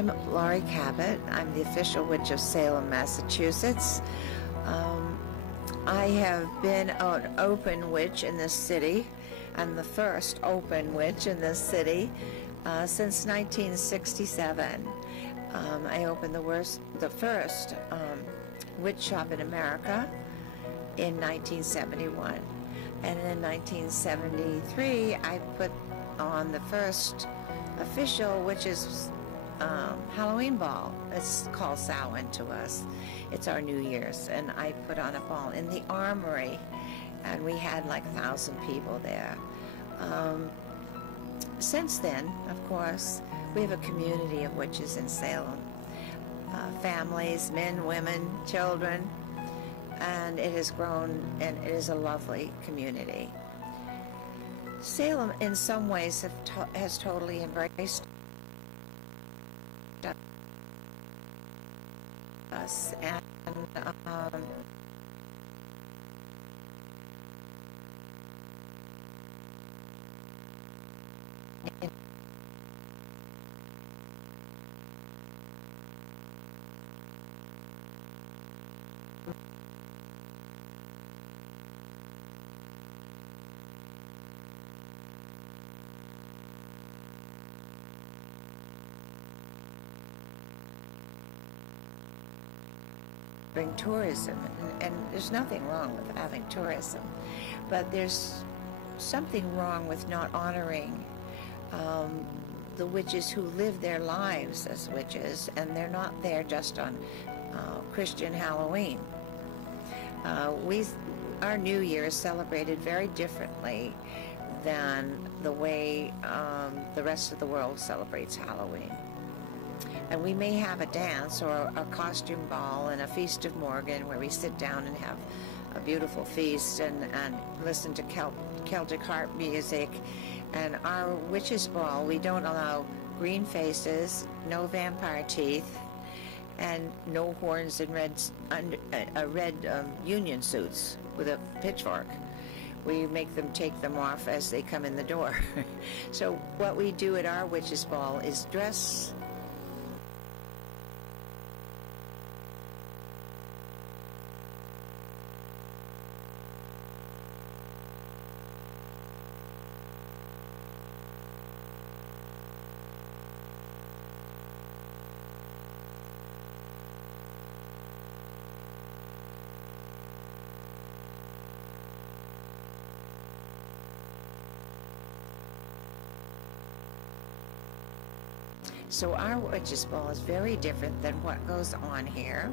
I'm Laurie Cabot. I'm the official witch of Salem, Massachusetts. I have been an open witch in this city, and the first open witch in this city since 1967. I opened the first witch shop in America in 1971. And in 1973, I put on the first official witches Halloween ball. It's called Samhain to us. It's our New Year's, and I put on a ball in the Armory, and we had like 1,000 people there. Since then, of course, we have a community of witches in Salem. Families, men, women, children, and it has grown, and it is a lovely community. Salem, in some ways, has totally embraced us, and bring tourism, and there's nothing wrong with having tourism, but there's something wrong with not honoring the witches who live their lives as witches, and they're not there just on Christian Halloween. Our New Year is celebrated very differently than the way the rest of the world celebrates Halloween. And we may have a dance or a costume ball and a feast of Morgan where we sit down and have a beautiful feast and listen to Celtic harp music. And our witches ball, we don't allow green faces, no vampire teeth, and no horns and red union suits with a pitchfork. We make them take them off as they come in the door. So what we do at our witches ball is dress So our witches ball is very different than what goes on here.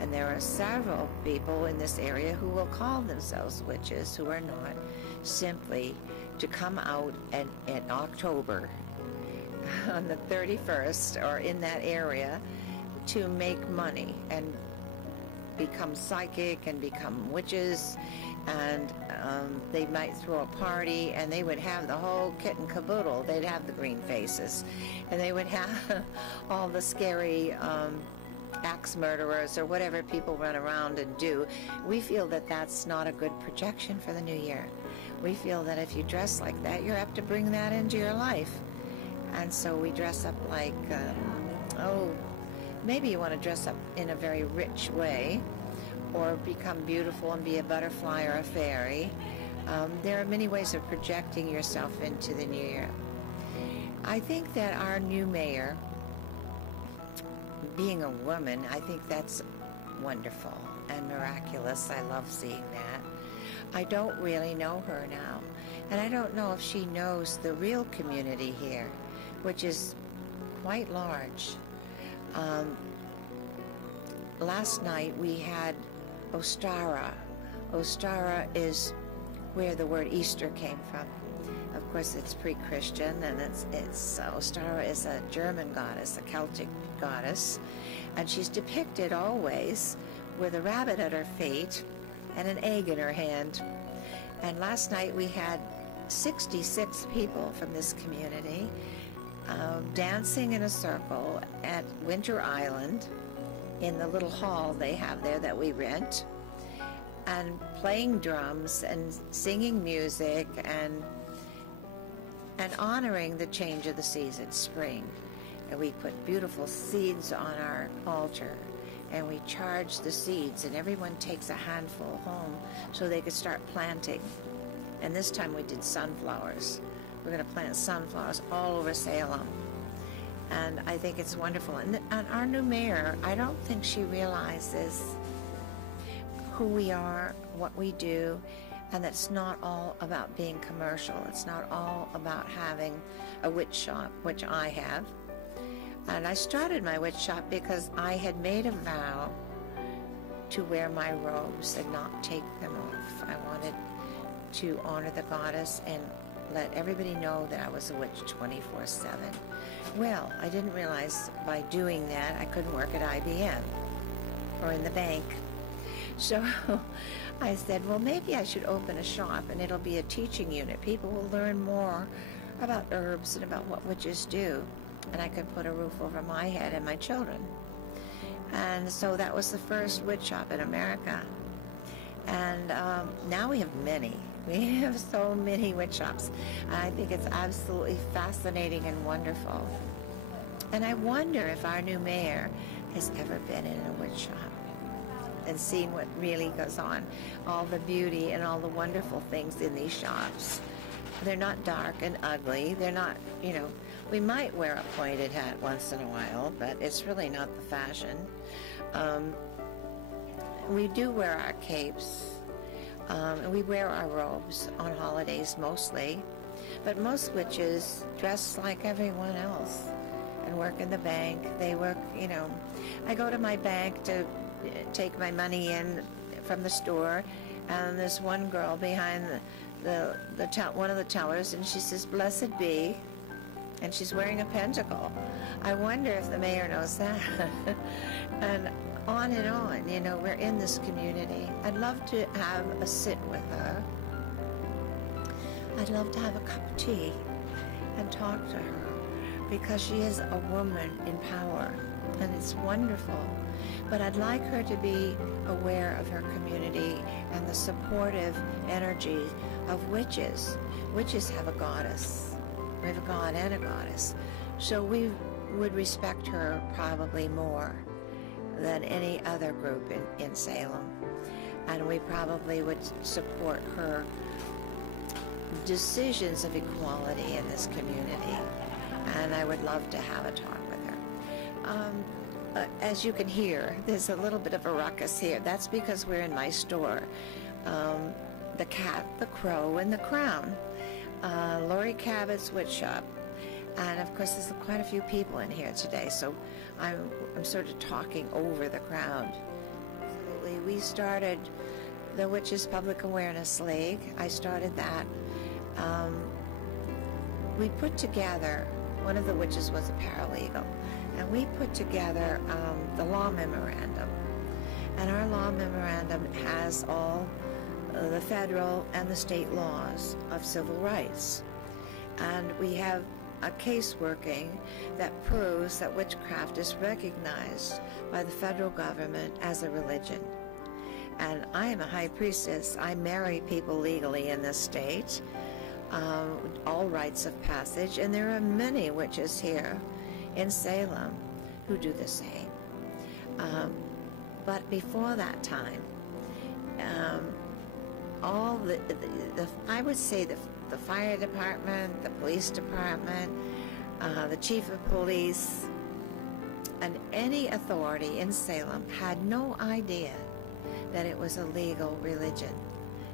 And there are several people in this area who will call themselves witches who are not, simply to come out in October on the 31st or in that area to make money and become psychic and become witches. And they might throw a party, and they would have the whole kit and caboodle. They'd have the green faces, and they would have all the scary axe murderers or whatever people run around and do. We feel that that's not a good projection for the new year. We feel that if you dress like that, you're apt to bring that into your life. And so we dress up like, maybe you want to dress up in a very rich way, or become beautiful and be a butterfly or a fairy. There are many ways of projecting yourself into the new year. I think that our new mayor, being a woman, I think that's wonderful and miraculous. I love seeing that. I don't really know her now, and I don't know if she knows the real community here, which is quite large. Last night we had Ostara. Ostara is where the word Easter came from. Of course, it's pre-Christian, and it's Ostara is a German goddess, a Celtic goddess, and she's depicted always with a rabbit at her feet and an egg in her hand. And last night we had 66 people from this community dancing in a circle at Winter Island in the little hall they have there that we rent, and playing drums and singing music and honoring the change of the season, spring. and we put beautiful seeds on our altar, and we charge the seeds, and everyone takes a handful home so they could start planting. And this time we did sunflowers. We're going to plant sunflowers all over Salem. And I think it's wonderful. And our new mayor, I don't think she realizes who we are, what we do, and it's not all about being commercial. It's not all about having a witch shop, which I have. And I started my witch shop because I had made a vow to wear my robes and not take them off. I wanted to honor the goddess and let everybody know that I was a witch 24/7. Well, I didn't realize by doing that I couldn't work at IBM or in the bank. So I said, well, maybe I should open a shop, and it'll be a teaching unit. People will learn more about herbs and about what witches do, and I could put a roof over my head and my children. And so that was the first witch shop in America. And now we have many. We have so many witch shops. And I think it's absolutely fascinating and wonderful. And I wonder if our new mayor has ever been in a witch shop and seen what really goes on, all the beauty and all the wonderful things in these shops. They're not dark and ugly. They're not, we might wear a pointed hat once in a while, but it's really not the fashion. We do wear our capes, and we wear our robes on holidays mostly, but most witches dress like everyone else and work in the bank. They work, I go to my bank to take my money in from the store, and there's one girl behind one of the tellers, and she says, "Blessed be," and she's wearing a pentacle. I wonder if the mayor knows that. And on, we're in this community. I'd love to have a sit with her. I'd love to have a cup of tea and talk to her, because she is a woman in power, and it's wonderful. But I'd like her to be aware of her community and the supportive energy of witches. Witches have a goddess. We have a god and a goddess. So we would respect her probably more than any other group in Salem. And we probably would support her decisions of equality in this community. And I would love to have a talk with her. As you can hear, there's a little bit of a ruckus here. That's because we're in my store. The Cat, the Crow, and the Crown. Laurie Cabot's Witch Shop. And of course, there's quite a few people in here today, so I'm sort of talking over the crowd. Absolutely. We started the Witches Public Awareness League. I started that. We put together, one of the witches was a paralegal, and we put together the law memorandum. And our law memorandum has all the federal and the state laws of civil rights. And we have a case working that proves that witchcraft is recognized by the federal government as a religion. And I am a high priestess. I marry people legally in this state, all rites of passage, and there are many witches here in Salem who do the same. But before that time, all I would say the fire department, the police department, the chief of police, and any authority in Salem had no idea that it was a legal religion,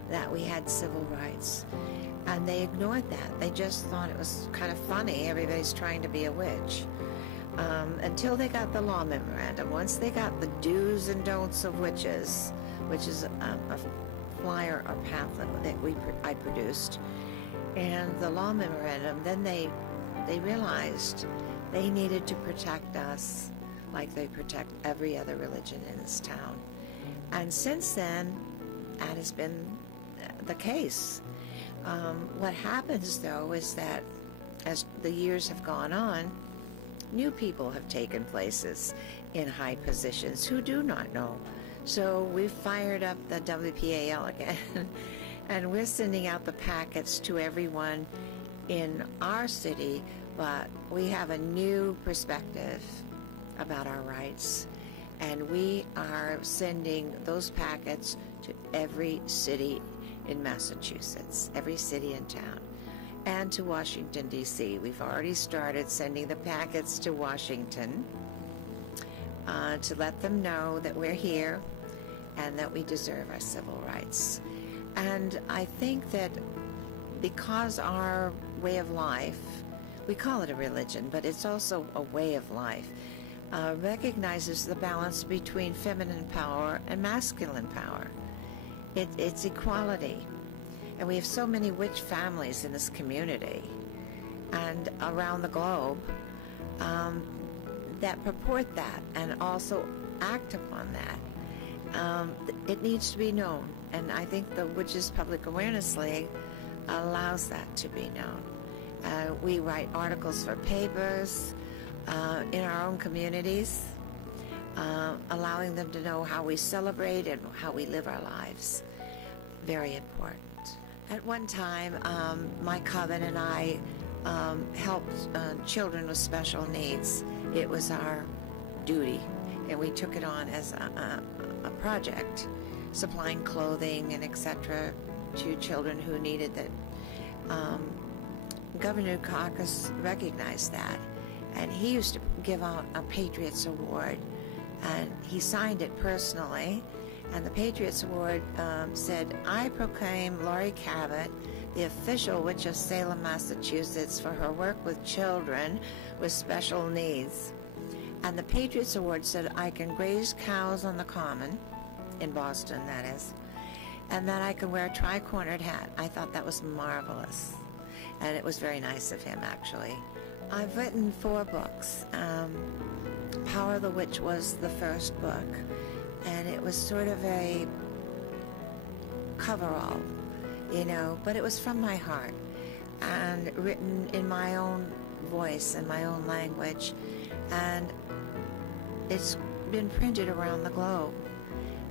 that we had civil rights. And they ignored that. They just thought it was kind of funny. Everybody's trying to be a witch. Until they got the law memorandum. Once they got the do's and don'ts of witches, which is a flyer or pamphlet that I produced, and the law memorandum, then they realized they needed to protect us like they protect every other religion in this town. And since then, that has been the case. What happens, though, is that as the years have gone on, new people have taken places in high positions who do not know. So we've fired up the WPAL again, and we're sending out the packets to everyone in our city but we have a new perspective about our rights, and we are sending those packets to every city in Massachusetts, every city and town, and to Washington, D.C. We've already started sending the packets to Washington to let them know that we're here and that we deserve our civil rights. And I think that because our way of life, we call it a religion, but it's also a way of life, recognizes the balance between feminine power and masculine power. It's equality. And we have so many witch families in this community and around the globe that purport that and also act upon that. It needs to be known, and I think the Witches Public Awareness League allows that to be known. We write articles for papers in our own communities, allowing them to know how we celebrate and how we live our lives. Very important. At one time, my coven and I helped children with special needs. It was our duty, and we took it on as a project, supplying clothing and etc. to children who needed it. Governor Dukakis recognized that, and he used to give out a Patriots Award, and he signed it personally. And the Patriots Award said, "I proclaim Laurie Cabot the official witch of Salem, Massachusetts, for her work with children with special needs." And the Patriots Award said, "I can graze cows on the common," in Boston, that is, and that I can wear a tri-cornered hat. I thought that was marvelous. And it was very nice of him, actually. I've written 4 books. Power of the Witch was the first book. And it was sort of a coverall, you know, but it was from my heart and written in my own voice and my own language. And it's been printed around the globe.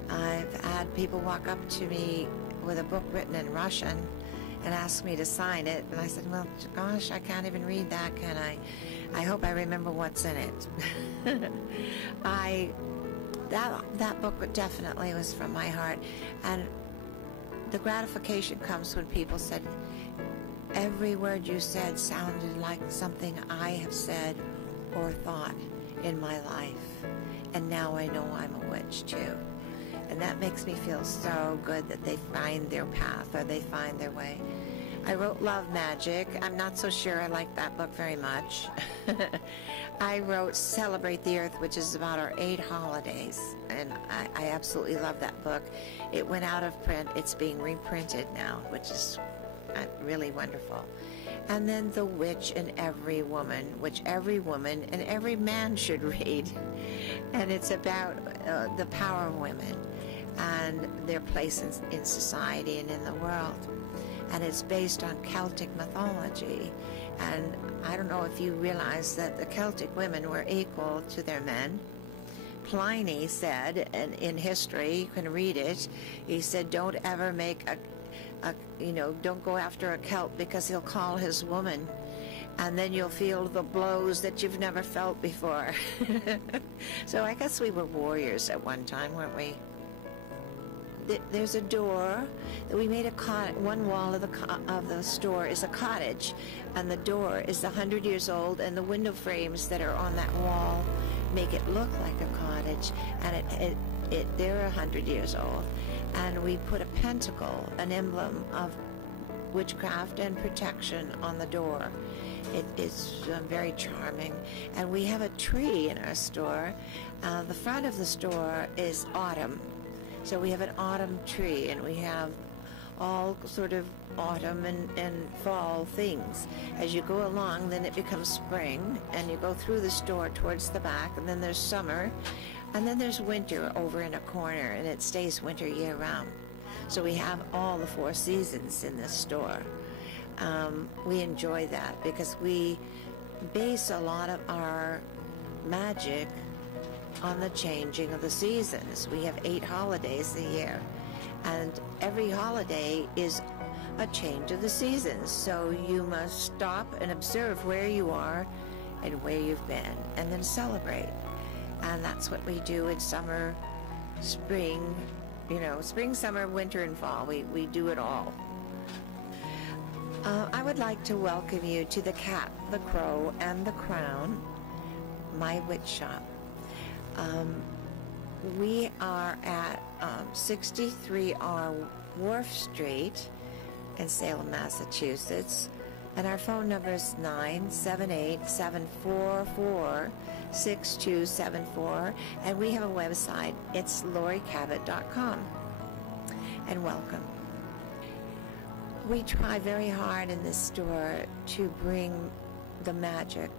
I've had people walk up to me with a book written in Russian and ask me to sign it. And I said, well, gosh, I can't even read that, can I? I hope I remember what's in it. That book definitely was from my heart, and the gratification comes when people said, every word you said sounded like something I have said or thought in my life, and now I know I'm a witch too. And that makes me feel so good that they find their path or they find their way. I wrote Love Magic. I'm not so sure I like that book very much. I wrote Celebrate the Earth, which is about our 8 holidays, and I absolutely love that book. It went out of print. It's being reprinted now, which is really wonderful. And then The Witch in Every Woman, which every woman and every man should read. And it's about the power of women and their place in society and in the world. And it's based on Celtic mythology. And I don't know if you realize that the Celtic women were equal to their men. Pliny said, and in history, you can read it, he said, don't ever make don't go after a Celt because he'll call his woman, and then you'll feel the blows that you've never felt before. So I guess we were warriors at one time, weren't we? There's a door that we made a cottage. One wall of the store is a cottage, and the door is 100 years old, and the window frames that are on that wall make it look like a cottage, and they're 100 years old. And we put a pentacle, an emblem of witchcraft and protection, on the door. It's very charming. And we have a tree in our store. The front of the store is autumn. So we have an autumn tree, and we have all sort of autumn and fall things. As you go along, then it becomes spring, and you go through the store towards the back, and then there's summer, and then there's winter over in a corner, and it stays winter year-round. So we have all the 4 seasons in this store. We enjoy that because we base a lot of our magic on the changing of the seasons. We have 8 holidays a year, and every holiday is a change of the seasons. So you must stop and observe where you are and where you've been, and then celebrate. And that's what we do in summer, spring, spring, summer, winter, and fall. We do it all. I would like to welcome you to the Cat, the Crow, and the Crown, my witch shop. We are at 63R Wharf Street in Salem, Massachusetts, and our phone number is 978-744-6274, and we have a website. It's lauriecabot.com. And welcome. We try very hard in this store to bring the magic.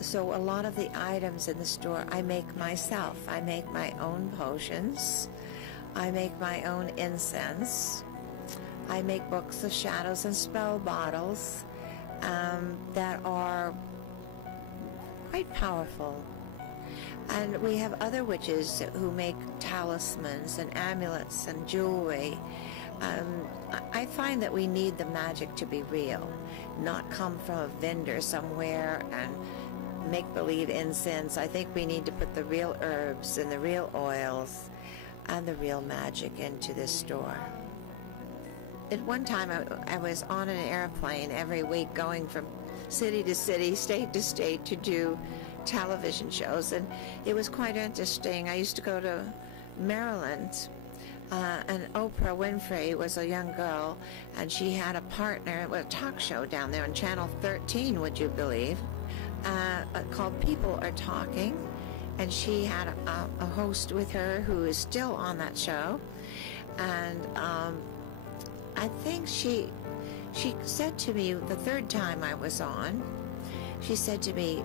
So a lot of the items in the store I make myself. I make my own potions. I make my own incense. I make books of shadows and spell bottles that are quite powerful. And we have other witches who make talismans and amulets and jewelry. I find that we need the magic to be real, not come from a vendor somewhere and make-believe incense. I think we need to put the real herbs and the real oils and the real magic into this store. At one time, I was on an airplane every week going from city to city, state to state to do television shows, and it was quite interesting. I used to go to Maryland, and Oprah Winfrey was a young girl, and she had a partner with a talk show down there on Channel 13, would you believe, called People Are Talking, and she had a host with her who is still on that show, and I think she said to me the third time I was on, she said to me,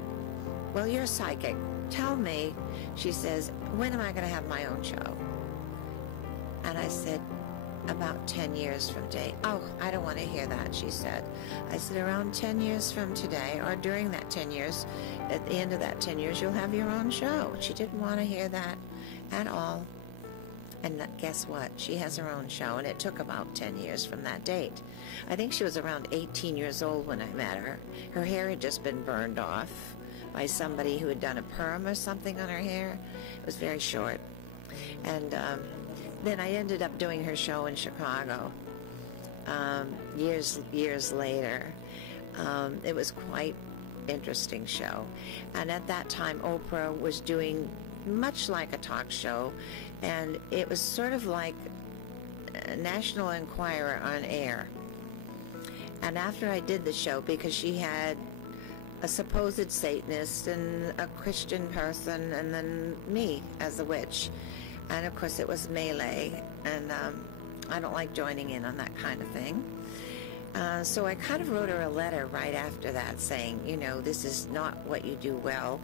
well, you're psychic. Tell me, she says, when am I going to have my own show? And I said, about 10 years from today. Oh, I don't want to hear that, she said. I said, around 10 years from today, or during that 10 years, at the end of that 10 years, you'll have your own show. She didn't want to hear that at all. And guess what? She has her own show, and it took about 10 years from that date. I think she was around 18 years old when I met her. Her hair had just been burned off by somebody who had done a perm or something on her hair. It was very short. And then I ended up doing her show in Chicago years later. It was quite interesting show. And at that time, Oprah was doing much like a talk show, and it was sort of like a National Enquirer on air. And after I did the show, because she had a supposed Satanist and a Christian person, and then me as a witch, and of course it was melee, and I don't like joining in on that kind of thing. So I kind of wrote her a letter right after that saying, this is not what you do well,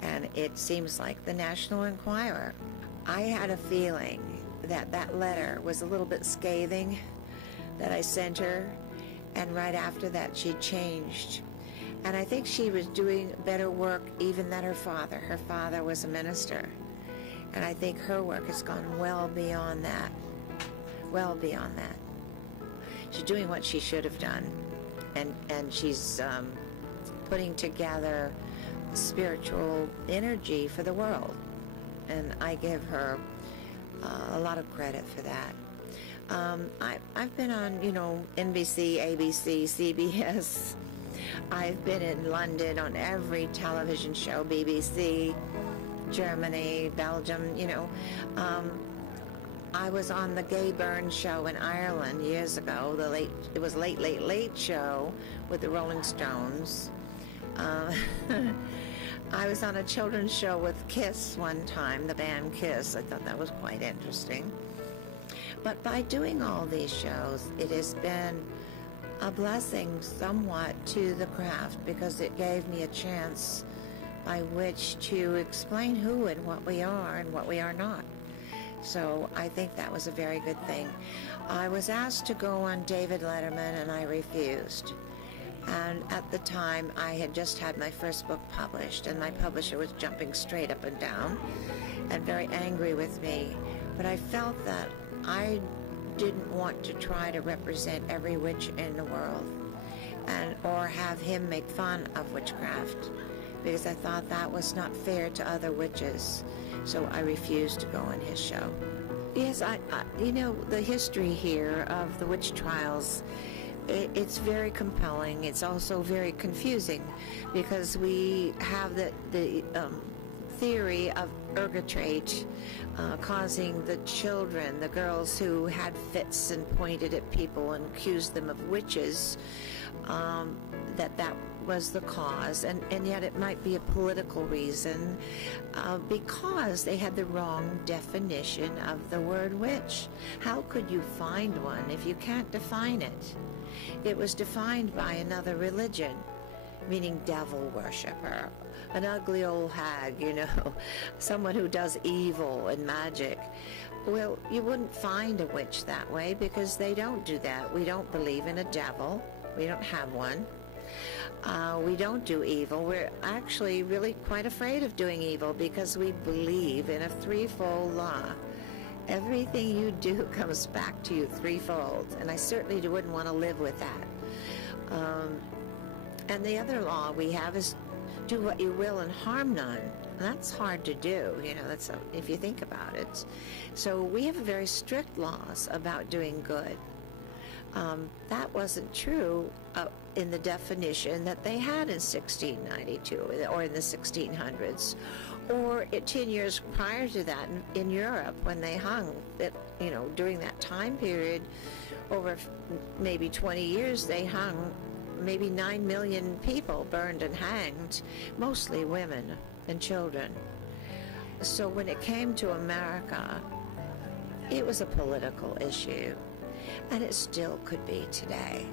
and it seems like the National Enquirer. I had a feeling that that letter was a little bit scathing that I sent her, and right after that she changed. And I think she was doing better work even than her father. Her father was a minister, and I think her work has gone well beyond that. Well beyond that. She's doing what she should have done, and she's putting together spiritual energy for the world, and I give her a lot of credit for that. I've been on, NBC, ABC, CBS. I've been in London on every television show, BBC, Germany, Belgium, I was on the Gay Byrne show in Ireland years ago. It was Late, Late, Late show with the Rolling Stones. I was on a children's show with Kiss one time, the band Kiss. I thought that was quite interesting. But by doing all these shows, it has been a blessing somewhat to the craft, because it gave me a chance by which to explain who and what we are and what we are not. So I think that was a very good thing. I was asked to go on David Letterman, and I refused. And at the time, I had just had my first book published, and my publisher was jumping straight up and down and very angry with me. But I felt that I didn't want to try to represent every witch in the world, or have him make fun of witchcraft, because I thought that was not fair to other witches. So I refused to go on his show. Yes, the history here of the witch trials, it's very compelling. It's also very confusing, because we have the theory of ergotrate causing the children, the girls who had fits and pointed at people and accused them of witches, that was the cause, and yet it might be a political reason, because they had the wrong definition of the word witch. How could you find one if you can't define it? It was defined by another religion, meaning devil worshiper, an ugly old hag, someone who does evil and magic. Well, you wouldn't find a witch that way, because they don't do that. We don't believe in a devil. We don't have one. We don't do evil. We're actually really quite afraid of doing evil, because we believe in a threefold law. Everything you do comes back to you threefold, and I certainly wouldn't want to live with that. And the other law we have is do what you will and harm none. That's hard to do, if you think about it. So we have very strict laws about doing good. That wasn't true in the definition that they had in 1692 or in the 1600s, or 10 years prior to that in Europe, when they hung it, during that time period, over maybe 20 years, they hung maybe 9 million people, burned and hanged, mostly women and children. So when it came to America, it was a political issue, and it still could be today.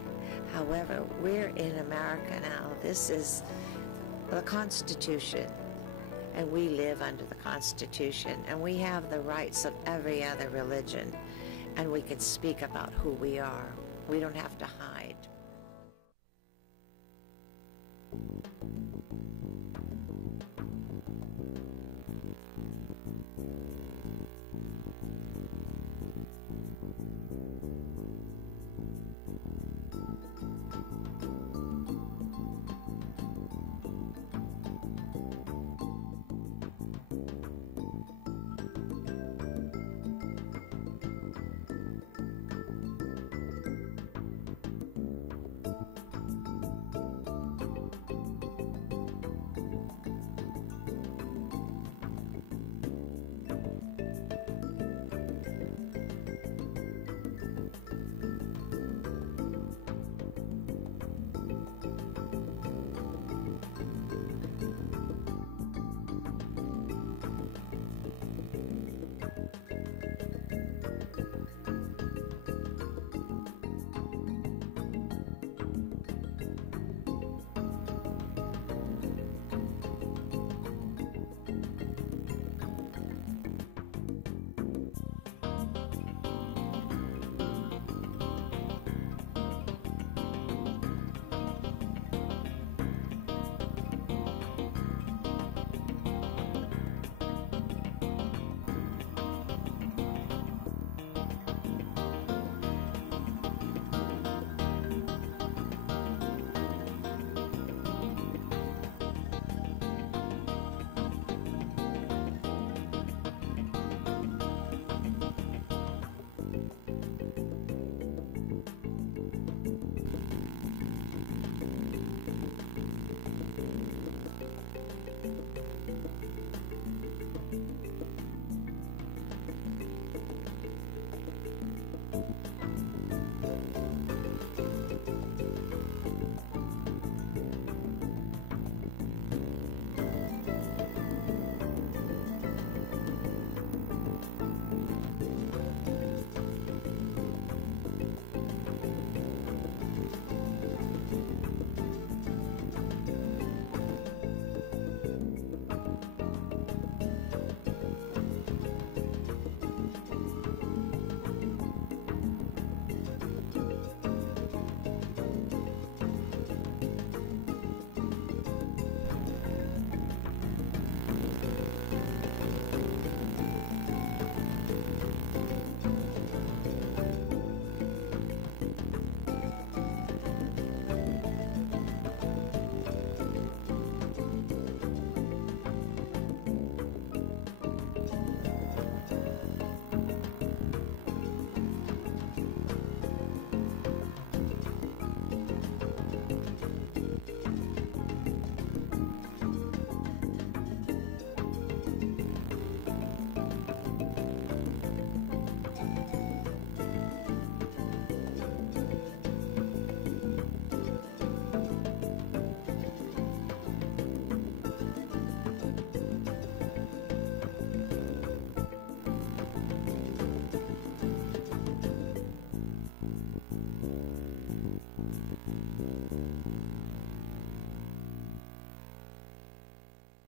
However, we're in America now. This is the Constitution, and we live under the Constitution, and we have the rights of every other religion, and we can speak about who we are. We don't have to hide.